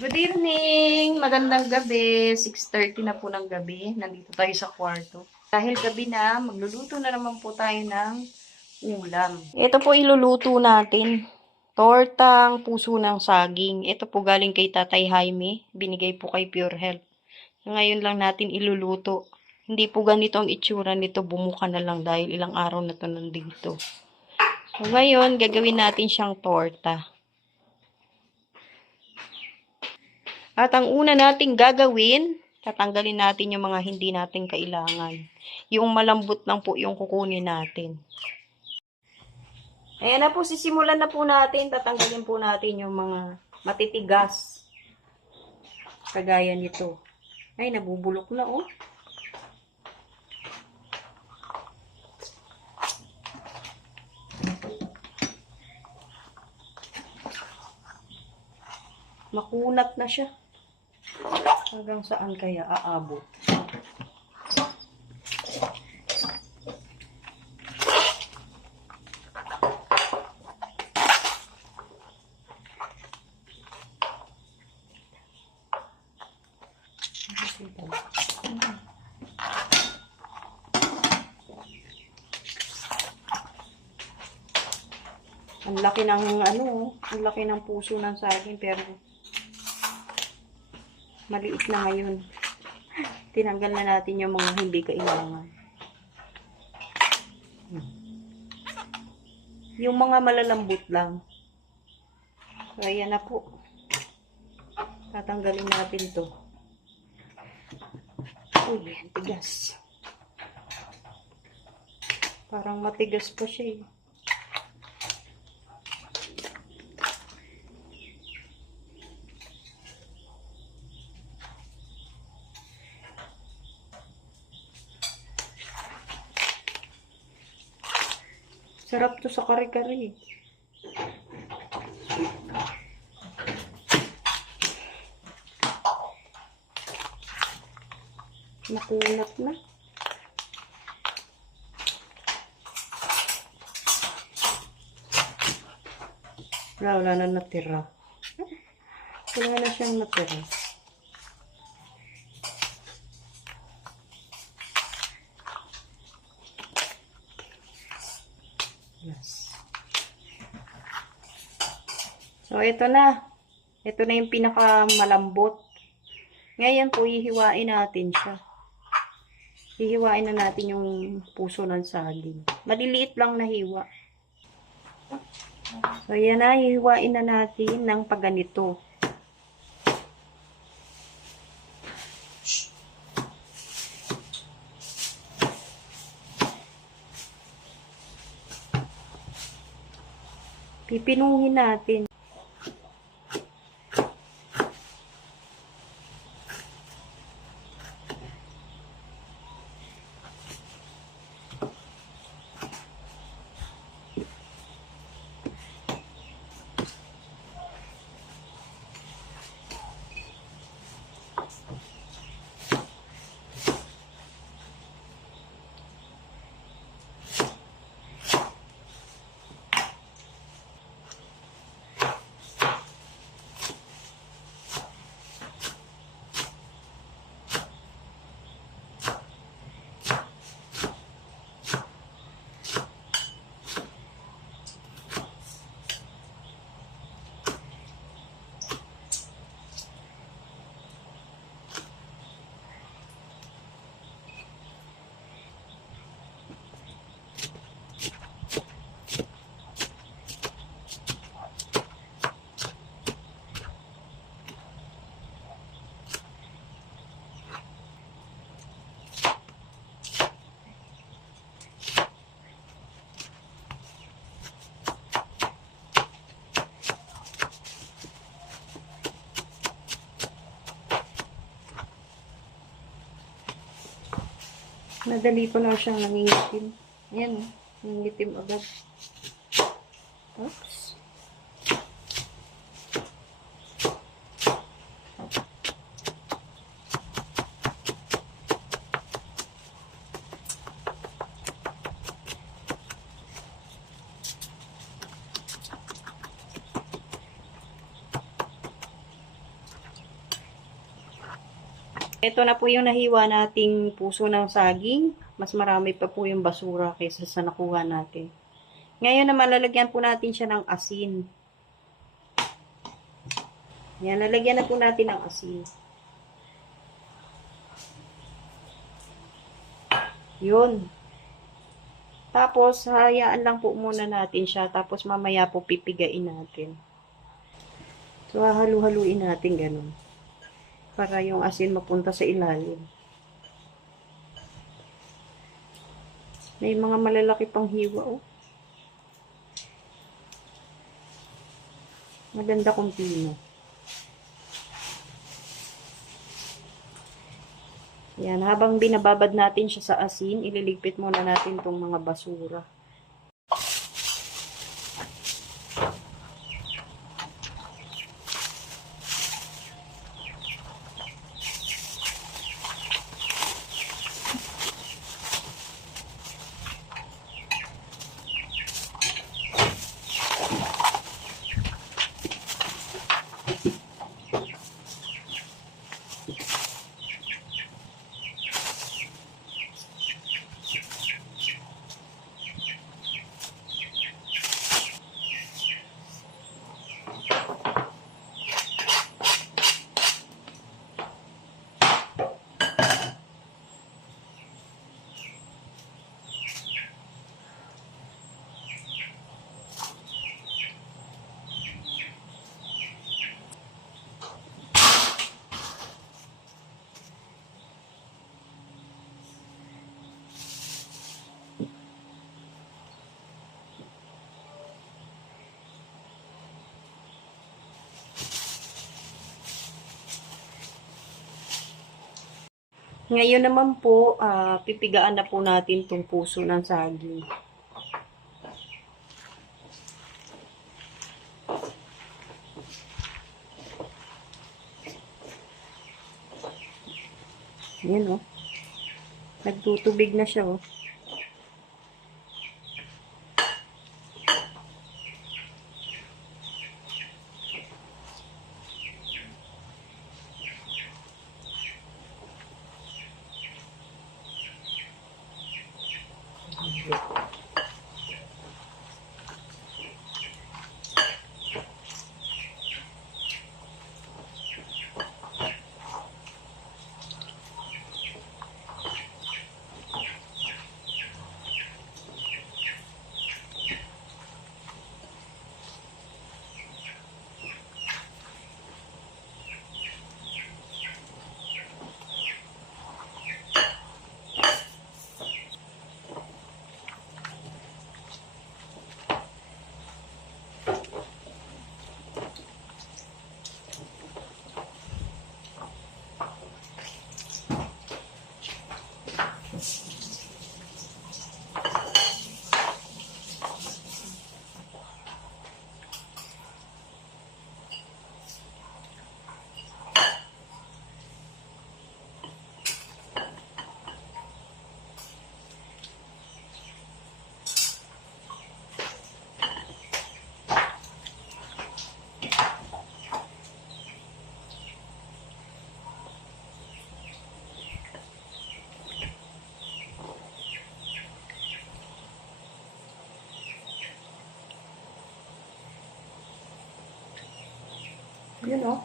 Good evening! Magandang gabi. 6:30 na po ng gabi. Nandito tayo sa kwarto. Dahil gabi na, magluluto na naman po tayo ng ulam. Ito po iluluto natin. Tortang puso ng saging. Ito po galing kay Tatay Jaime. Binigay po kay Pure Health. Ngayon lang natin iluluto. Hindi po ganito ang itsura nito. Bumuka na lang dahil ilang araw na to nandito. So ngayon, gagawin natin siyang torta. At ang una nating gagawin, tatanggalin natin yung mga hindi natin kailangan. Yung malambot lang po yung kukunin natin. Ayan na po, sisimulan na po natin. Tatanggalin po natin yung mga matitigas. Kagaya nito. Ay, nabubulok na oh. Makunat na siya. Hanggang saan kaya aabot? Ang laki ng ang laki ng puso ng saging pero maliit na ngayon. Tinanggal na natin yung mga hindi kailangan. Yung mga malalambot lang. So, ayan na po. Tatanggalin natin to. Uy, tigas. Parang matigas pa siya eh. Sarap to sa kare-kare. Nakunat na. Wala na natira. Wala na siyang natira. Yes. So, ito na. Ito na yung pinakamalambot. Ngayon po, hihiwain natin siya. Hihiwain na natin yung puso ng saging. Maliliit lang na hiwa. So, yan na. Hihiwain na natin ng pagganito. Pipinuhin natin. Madali ko na siyang nangingitim. Ayan, nangingitim agad. Oops. Ito na po yung nahiwa nating puso ng saging. Mas marami pa po yung basura kaysa sa nakuha natin. Ngayon na malalagyan po natin siya ng asin. Yan, lalagyan na po natin ng asin. Yun. Tapos, hayaan lang po muna natin siya. Tapos, mamaya po pipigain natin. So, halu-haluin natin ganun. Para yung asin mapunta sa ilalim. May mga malalaki pang hiwa, oh. Maganda kong pino. Yan, habang binababad natin siya sa asin, ililigpit muna natin tong mga basura. Ngayon naman po, pipigaan na po natin tong puso ng saging. Ayan, oh. Nagtutubig na siya, oh. Yun, oh.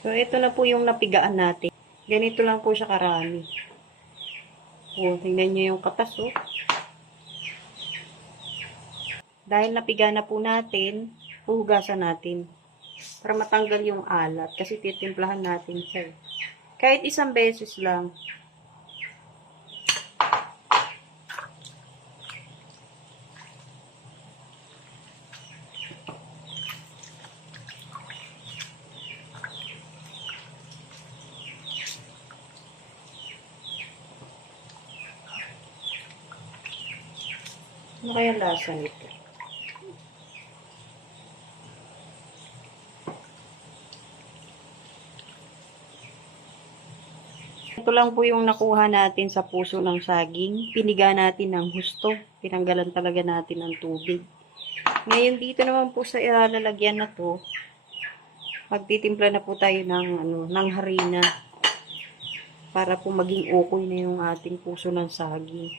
So, ito na po yung napigaan natin. Ganito lang po siya karami. Oh, tingnan nyo yung katas, oh. Dahil napiga na po natin, huhugasan natin. Para matanggal yung alat. Kasi titimplahan natin siya. Kahit isang beses lang. Ano kaya lasa nito? Ito lang po yung nakuha natin sa puso ng saging. Piniga natin ng husto. Tinanggalan talaga natin ng tubig. Ngayon dito naman po sa ilalagyan na to, Magtitimpla na po tayo ng, ng harina. Para po maging okay na yung ating puso ng saging.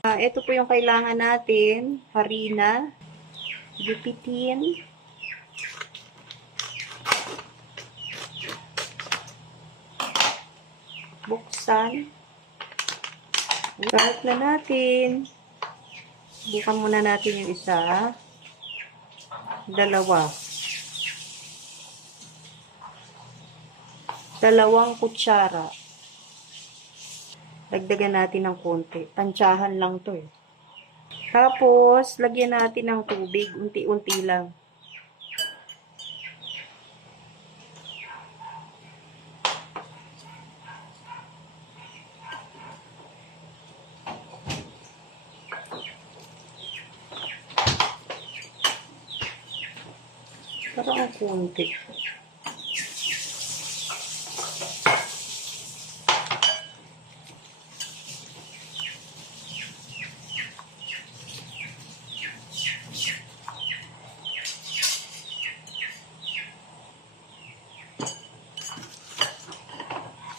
Ito po yung kailangan natin. Harina. Gupitin. Buksan. Start na natin. Bukan muna natin yung isa. Dalawa. Dalawang kutsara. Dagdagan natin ng konti. Tansyahan lang to eh. Tapos, lagyan natin ng tubig. Unti-unti lang. Parang ang konti.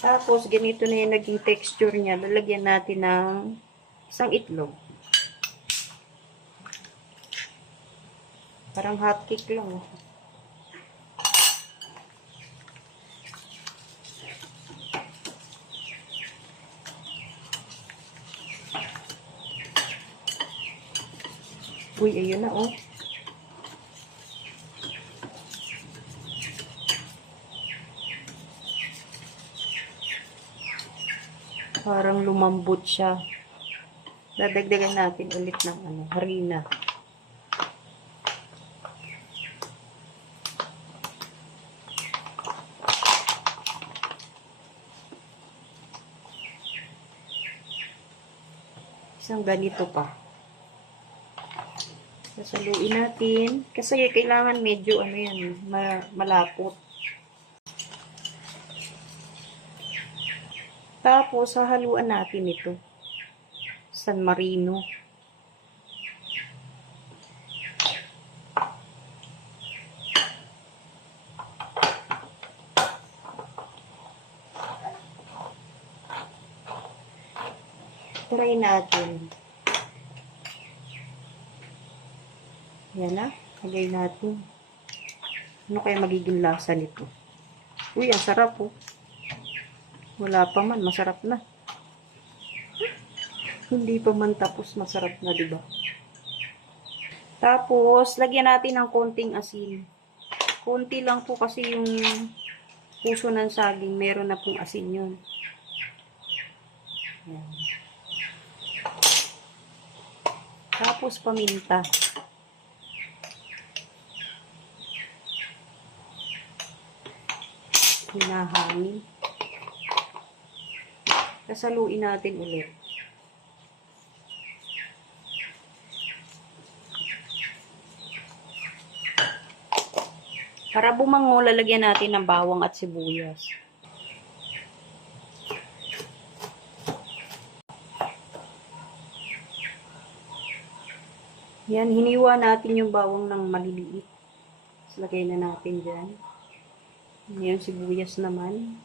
Tapos, ganito na yung naging texture niya. Lalagyan natin ng isang itlog. Parang hotcake lang. Uy, ayun na oh. Parang lumambot siya. Dadagdagan natin ulit ng harina. Isang ganito pa. Sasaluin natin. Kasi kailangan medyo malapot. Tapos, hahaluan natin ito. San Marino. Try natin. Yan na. Lagay natin. Ano kaya magiging lasa nito? Uy, ang sarap oh. Wala pa man, masarap na. Hindi pa man tapos, masarap na, diba? Tapos, lagyan natin ng konting asin. Konti lang po kasi yung puso ng saging, meron na pong asin yun. Ayan. Tapos, paminta. Hinahangin. Sasaluin natin ulit. Para bumango, lalagyan natin ng bawang at sibuyas. Yan, hiniwa natin yung bawang ng maliliit. Lagay na natin dyan. Yan, sibuyas naman.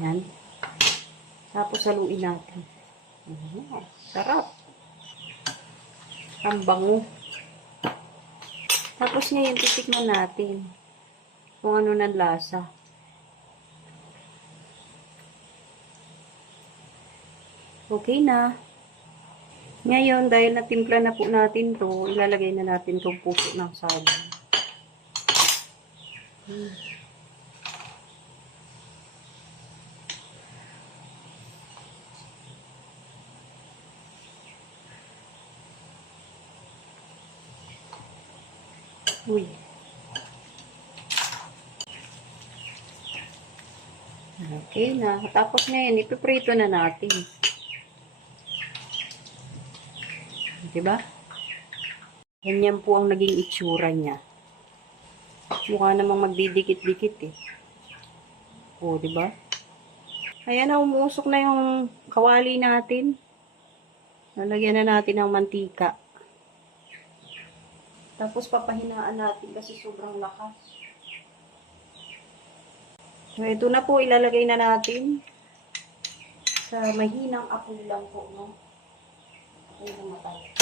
Yan. Tapos haluin natin. Sarap. Ang bango. Tapos ngayon, titikman natin kung ano ng lasa. Okay na. Ngayon, dahil natimpla na po natin to, ilalagay na natin itong puso ng saging. Uy. Okay na. Tapos ngayon, ipiprito na natin. Diba? Ganyan po ang naging itsura niya. Mukha namang magdidikit-dikit eh. O, di ba? Ayan na, umusok na yung kawali natin. Lalagyan na natin ng mantika. Tapos papahinaan natin kasi sobrang lakas. So, ito na po, ilalagay na natin. Sa mahinang apoy lang po, no? Apoy na matay.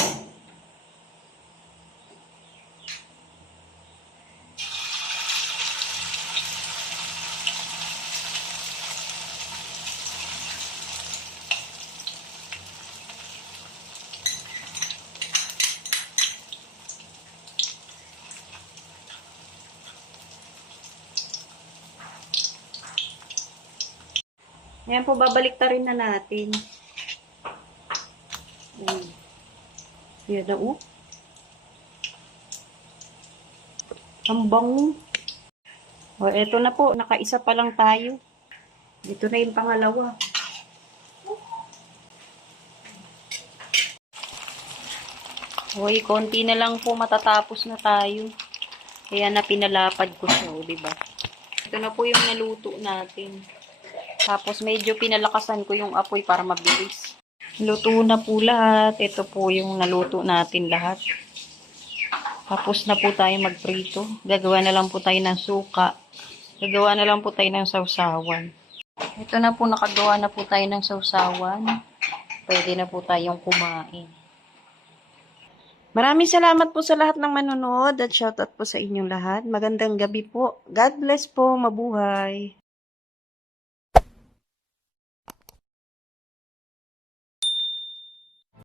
Ayan po, babaliktarin na natin. Ayan. Ayan na, oh. Ang bango. O, eto na po. Nakaisa pa lang tayo. Ito na yung pangalawa. Hoy, konti na lang po matatapos na tayo. Kaya na pinalapad ko siya, o, diba? Ito na po yung naluto natin. Tapos medyo pinalakasan ko yung apoy para mabilis. Luto na po lahat. Ito po yung naluto natin lahat. Tapos na po tayo magprito. Gagawa na lang po tayo ng suka. Gagawa na lang po tayo ng sausawan. Ito na po, nakagawa na po tayo ng sausawan. Pwede na po tayong kumain. Maraming salamat po sa lahat ng manonood at shoutout po sa inyong lahat. Magandang gabi po. God bless po. Mabuhay.